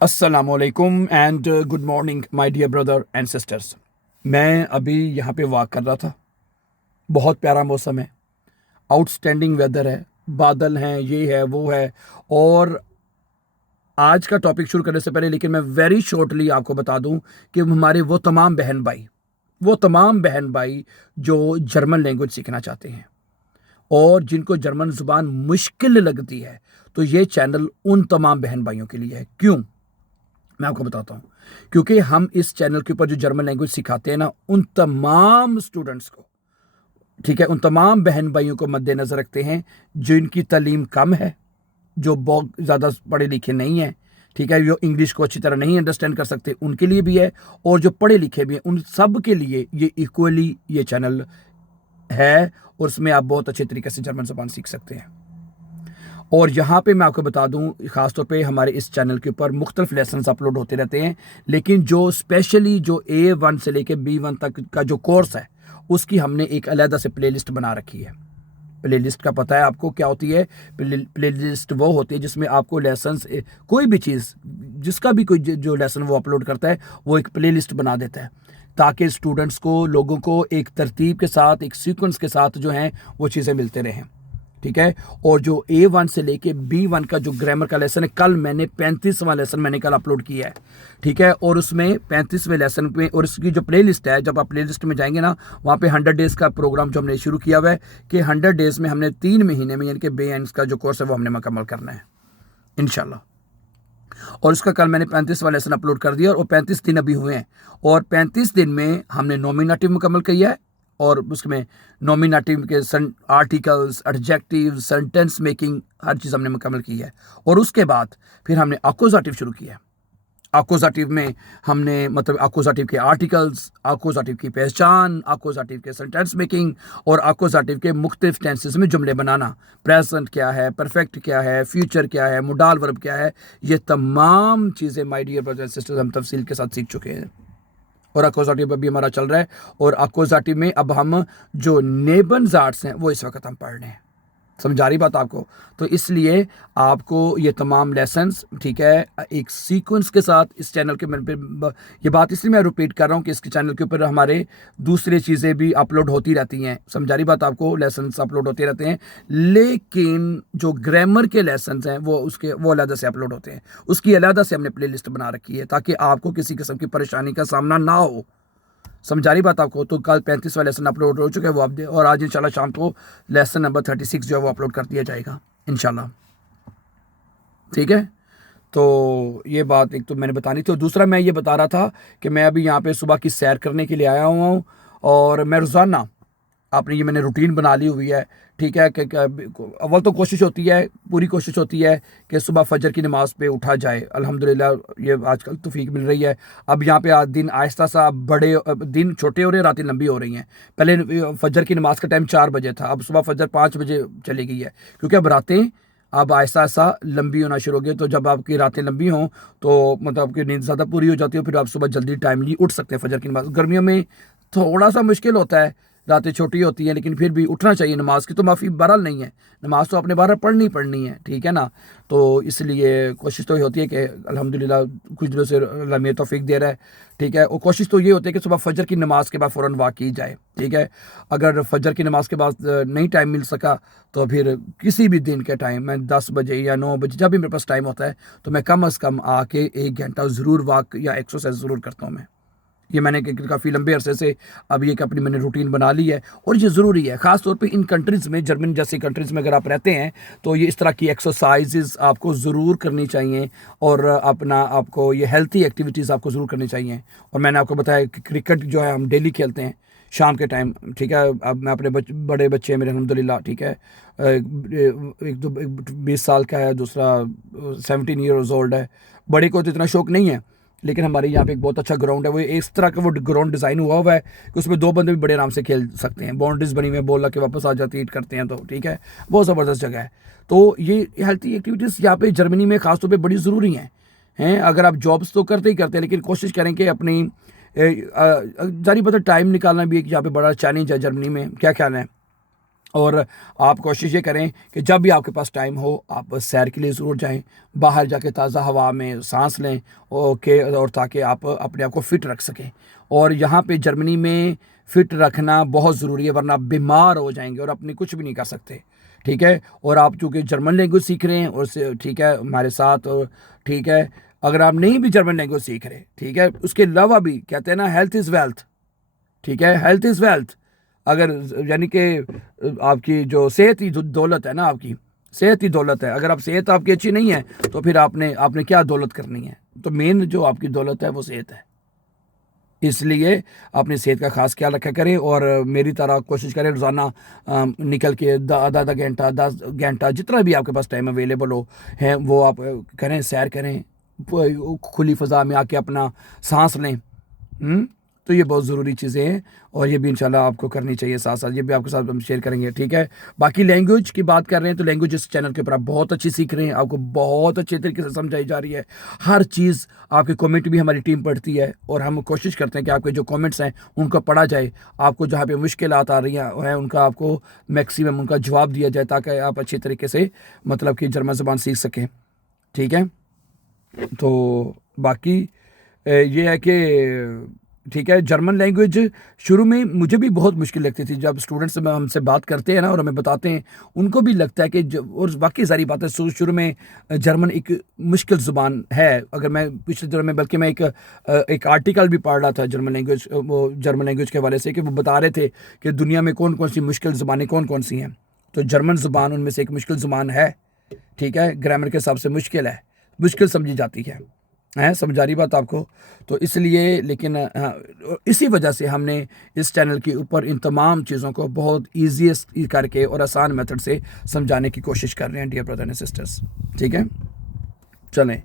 अस्सलामुअलैकुम and good morning my dear brother and sisters. मैं अभी यहाँ पे वॉक कर रहा था। बहुत प्यारा मौसम है, आउटस्टैंडिंग वेदर है, बादल हैं, ये है वो है। और आज का टॉपिक शुरू करने से पहले लेकिन मैं वेरी शॉर्टली आपको बता दूं कि हमारे वो तमाम बहन भाई जो जर्मन लैंग्वेज सीखना चाहते हैं और जिनको जर्मन ज़ुबान मुश्किल लगती है, तो ये चैनल उन तमाम बहन भाइयों के लिए है। क्यों? मैं आपको बताता हूँ। क्योंकि हम इस चैनल के ऊपर जो जर्मन लैंग्वेज सिखाते हैं ना, उन तमाम स्टूडेंट्स को, ठीक है, उन तमाम बहन भाइयों को मद्देनजर रखते हैं जिनकी तालीम कम है, जो बहुत ज़्यादा पढ़े लिखे नहीं हैं, ठीक है, जो इंग्लिश को अच्छी तरह नहीं अंडरस्टैंड कर सकते, उनके लिए भी है। और जो पढ़े लिखे भी हैं, उन सब के लिए ये इक्वली ये चैनल है और उसमें आप बहुत अच्छे तरीके से जर्मन ज़बान सीख सकते हैं। और यहाँ पे मैं आपको बता दूँ, ख़ासतौर पे हमारे इस चैनल के ऊपर मुख्तलिफ लेसन अपलोड होते रहते हैं, लेकिन जो स्पेशली जो A1 से लेके B1 तक का जो कोर्स है, उसकी हमने एक अलहदा से प्लेलिस्ट बना रखी है। प्लेलिस्ट का पता है आपको क्या होती है? प्लेलिस्ट वो होती है जिसमें आपको लेसन्स, कोई भी चीज़, जिसका भी कोई जो लेसन वो अपलोड करता है, वो एक प्लेलिस्ट बना देता है ताकि स्टूडेंट्स को, लोगों को एक तरतीब के साथ, एक सीक्वेंस के साथ जो हैं वो चीज़ें मिलते रहें, ठीक है। और जो A1 से लेके B1 का जो ग्रामर का लेसन है, कल मैंने 35वां लेसन मैंने कल अपलोड किया है, ठीक है। और उसमें 35वें लेसन पे, और इसकी जो प्लेलिस्ट है, जब आप प्लेलिस्ट में जाएंगे ना, वहाँ पे 100 डेज़ का प्रोग्राम जो हमने शुरू किया हुआ है कि 100 डेज़ में हमने 3 महीने में, यानी कि B1 का जो कोर्स है वो हमने मुकम्मल करना है इंशाल्लाह। और उसका कल मैंने 35वां लेसन अपलोड कर दिया और 35 दिन अभी हुए हैं। और 35 दिन में हमने नॉमिनेटिव मुकम्मल किया है और उसमें नॉमिनेटिव के आर्टिकल्स, एडजेक्टिव, सेंटेंस मेकिंग, हर चीज़ हमने मुकम्मल की है। और उसके बाद फिर हमने अकोजाटिव शुरू किया है। अकोजाटिव में हमने, मतलब अकोजाटिव के आर्टिकल्स, अकोजाटिव की पहचान, अकोजाटिव के सेंटेंस मेकिंग और अकोजाटिव के मुख्तलिफ टेंसेस में जुमले बनाना, प्रेजेंट क्या है, परफेक्ट क्या है, फ्यूचर क्या है, मोडाल वर्ब क्या है, ये तमाम चीज़ें my dear brothers and sisters हम तफसील के साथ सीख चुके हैं। और अकोजाटिव अभी हमारा चल रहा है। और अकोजाटिव में अब हम जो नेबन आर्ट्स हैं वो इस वक्त हम पढ़ रहे हैं। समझा रही बात आपको? तो इसलिए आपको ये तमाम लेसन्स, ठीक है, एक सीक्वेंस के साथ इस चैनल के ये बात इसलिए मैं रिपीट कर रहा हूँ कि इसके चैनल के ऊपर हमारे दूसरी चीज़ें भी अपलोड होती रहती हैं। समझा रही बात आपको? लेसन्स अपलोड होते रहते हैं, लेकिन जो ग्रामर के लेसन्स हैं वो अलहदा से अपलोड होते हैं। उसकी अलहदा से हमने प्ले लिस्ट बना रखी है ताकि आपको किसी किस्म की परेशानी का सामना ना हो। समझा रही बात आपको? तो कल 35वां लेसन अपलोड हो चुका है वो आप और आज इंशाल्लाह शाम को लेसन नंबर 36 जो है वो अपलोड कर दिया जाएगा इंशाल्लाह, ठीक है। तो ये बात एक तो मैंने बतानी थी। और दूसरा मैं ये बता रहा था कि मैं अभी यहाँ पे सुबह की सैर करने के लिए आया हुआ हूँ और मैं रोज़ाना अपनी ये मैंने रूटीन बना ली हुई है, ठीक है। कि अव्वल तो कोशिश होती है, पूरी कोशिश होती है कि सुबह फजर की नमाज पे उठा जाए। अल्हम्दुलिल्लाह ये आजकल तौफीक मिल रही है। अब यहाँ पे आज दिन आहिस्ता सा बड़े, दिन छोटे हो रहे हैं, रातें लंबी हो रही हैं। पहले फजर की नमाज का टाइम 4 बजे था, अब सुबह फजर 5 बजे चली गई है, क्योंकि अब रातें अब आहिस्ता आहिस्ता लंबी होना शुरू हो गई। तो जब आपकी रातें लंबी हों तो मतलब आपकी नींद ज़्यादा पूरी हो जाती है, फिर आप सुबह जल्दी टाइमली उठ सकते हैं फजर की नमाज। गर्मियों में थोड़ा सा मुश्किल होता है, रातें छोटी होती हैं, लेकिन फिर भी उठना चाहिए। नमाज की तो माफ़ी बहरहाल नहीं है, नमाज तो आपने बहरहाल पढ़नी है, ठीक है ना। तो इसलिए कोशिश तो ये होती है कि अल्हम्दुलिल्लाह कुछ दिनों से अल्लाह में तौफीक दे रहा है, ठीक है। और कोशिश तो ये होती है कि सुबह फजर की नमाज के बाद फ़ौरन वॉक की जाए, ठीक है। अगर फजर की नमाज के बाद नहीं टाइम मिल सका तो फिर किसी भी दिन के टाइम, मैं 10 बजे या 9 बजे जब भी मेरे पास टाइम होता है, तो मैं कम अज़ कम आके 1 घंटा ज़रूर वॉक या एक्सरसाइज ज़रूर करता हूँ मैं। ये मैंने काफ़ी लंबे अरसे से अब ये अपनी मैंने रूटीन बना ली है और ये ज़रूरी है। ख़ास तौर पे इन कंट्रीज़ में, जर्मनी जैसी कंट्रीज़ में अगर आप रहते हैं तो ये इस तरह की एक्सरसाइजेज़ आपको ज़रूर करनी चाहिए और अपना आपको ये हेल्थी एक्टिविटीज़ आपको ज़रूर करनी चाहिए। और मैंने आपको बताया कि क्रिकेट जो है हम डेली खेलते हैं शाम के टाइम, ठीक है। अब मैं अपने बड़े बच्चे हैं मेरे अल्हम्दुलिल्लाह, ठीक है। एक तो 20 साल का है, दूसरा 17 ईयर्स ओल्ड है। बड़े को तो इतना शौक नहीं है, लेकिन हमारे यहाँ पे एक बहुत अच्छा ग्राउंड है। वो इस तरह का वो ग्राउंड डिज़ाइन हुआ है कि उसमें 2 बंदे भी बड़े आराम से खेल सकते हैं। बाउंड्रीज बनी हुई है, बॉल के वापस आ जाती है, हिट करते हैं, तो ठीक है, बहुत ज़बरदस्त जगह है। तो ये हेल्थी एक्टिविटीज़ यहाँ पे जर्मनी में ख़ासतौर पे बड़ी ज़रूरी हैं। अगर आप जॉब्स तो करते ही करते हैं, लेकिन कोशिश करें कि अपनी जारी पता टाइम निकालना भी एक यहाँ पे बड़ा चैलेंज है जर्मनी में। क्या ख्याल है? और आप कोशिश ये करें कि जब भी आपके पास टाइम हो आप सैर के लिए ज़रूर जाएं, बाहर जाके ताज़ा हवा में सांस लें, ओके, और ताकि आप अपने आप को फ़िट रख सकें। और यहाँ पे जर्मनी में फ़िट रखना बहुत ज़रूरी है, वरना आप बीमार हो जाएंगे और अपनी कुछ भी नहीं कर सकते, ठीक है। और आप चूँकि जर्मन लैंग्वेज सीख रहे हैं और ठीक है हमारे साथ, और ठीक है अगर आप नहीं भी जर्मन लैंग्वेज सीख रहे, ठीक है, उसके अलावा भी कहते हैं ना हेल्थ इज़ वेल्थ, ठीक है, हेल्थ इज़ वेल्थ। अगर यानी कि आपकी जो सेहत ही दौलत है ना, आपकी सेहत ही दौलत है। अगर आप सेहत आपकी अच्छी नहीं है तो फिर आपने आपने क्या दौलत करनी है। तो मेन जो आपकी दौलत है वो सेहत है, इसलिए अपनी सेहत का खास ख्याल रखा करें। और मेरी तरह कोशिश करें रोज़ाना निकल के आधा आधा घंटा 10 घंटा जितना भी आपके पास टाइम अवेलेबल हो है वो आप करें, सैर करें, खुली फ़ज़ा में आके अपना सांस लें। तो ये बहुत ज़रूरी चीज़ें हैं और ये भी इंशाल्लाह आपको करनी चाहिए, साथ साथ ये भी आपके साथ हम शेयर करेंगे, ठीक है। बाकी लैंग्वेज की बात कर रहे हैं तो लैंग्वेज इस चैनल के ऊपर आप बहुत अच्छी सीख रहे हैं, आपको बहुत अच्छे तरीके से समझाई जा रही है हर चीज़। आपके कमेंट भी हमारी टीम पढ़ती है और हम कोशिश करते हैं कि आपके जो कमेंट्स हैं उनको पढ़ा जाए, आपको जहाँ पे मुश्किलात आ रही हैं उनका आपको मैक्सिमम उनका जवाब दिया जाए ताकि आप अच्छी तरीके से मतलब कि जर्मन ज़बान सीख सकें, ठीक है। तो बाकी ये है कि ठीक है, जर्मन लैंग्वेज शुरू में मुझे भी बहुत मुश्किल लगती थी। जब स्टूडेंट्स में हमसे बात करते हैं ना और हमें बताते हैं, उनको भी लगता है कि और बाकी सारी बातें शुरू में जर्मन एक मुश्किल ज़ुबान है। अगर मैं पिछले दिनों में बल्कि मैं एक आर्टिकल भी पढ़ रहा था जर्मन लैंग्वेज, वो जर्मन लैंग्वेज के हवाले से, कि वो बता रहे थे कि दुनिया में कौन कौन सी मुश्किल ज़ुबानें कौन कौन सी हैं। तो जर्मन ज़ुबान उनमें से एक मुश्किल ज़ुबान है, ठीक है, ग्रामर के हिसाब से मुश्किल है, मुश्किल समझी जाती है समझ आ रही बात आपको। तो इसलिए लेकिन इसी वजह से हमने इस चैनल के ऊपर इन तमाम चीज़ों को बहुत ईजीएस्ट करके और आसान मेथड से समझाने की कोशिश कर रहे हैं डियर ब्रदर एंड सिस्टर्स, ठीक है। चलें,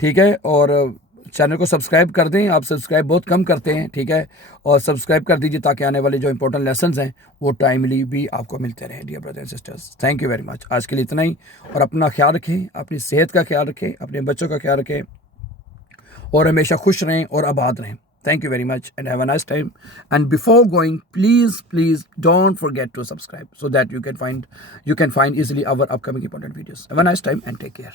ठीक है, और चैनल को सब्सक्राइब कर दें। आप सब्सक्राइब बहुत कम करते हैं, ठीक है, और सब्सक्राइब कर दीजिए ताकि आने वाले जो इंपॉर्टेंट लेसन्स हैं वो टाइमली भी आपको मिलते रहें dear brother and sisters. Thank you very much. आज के लिए इतना ही, और अपना ख्याल रखें, अपनी सेहत का ख्याल रखें, अपने बच्चों का ख्याल रखें और हमेशा खुश रहें और आबाद रहें। Thank you very much and have a nice time. And before going, please don't forget to subscribe so that you can find easily our upcoming important videos. Have a nice time and take care.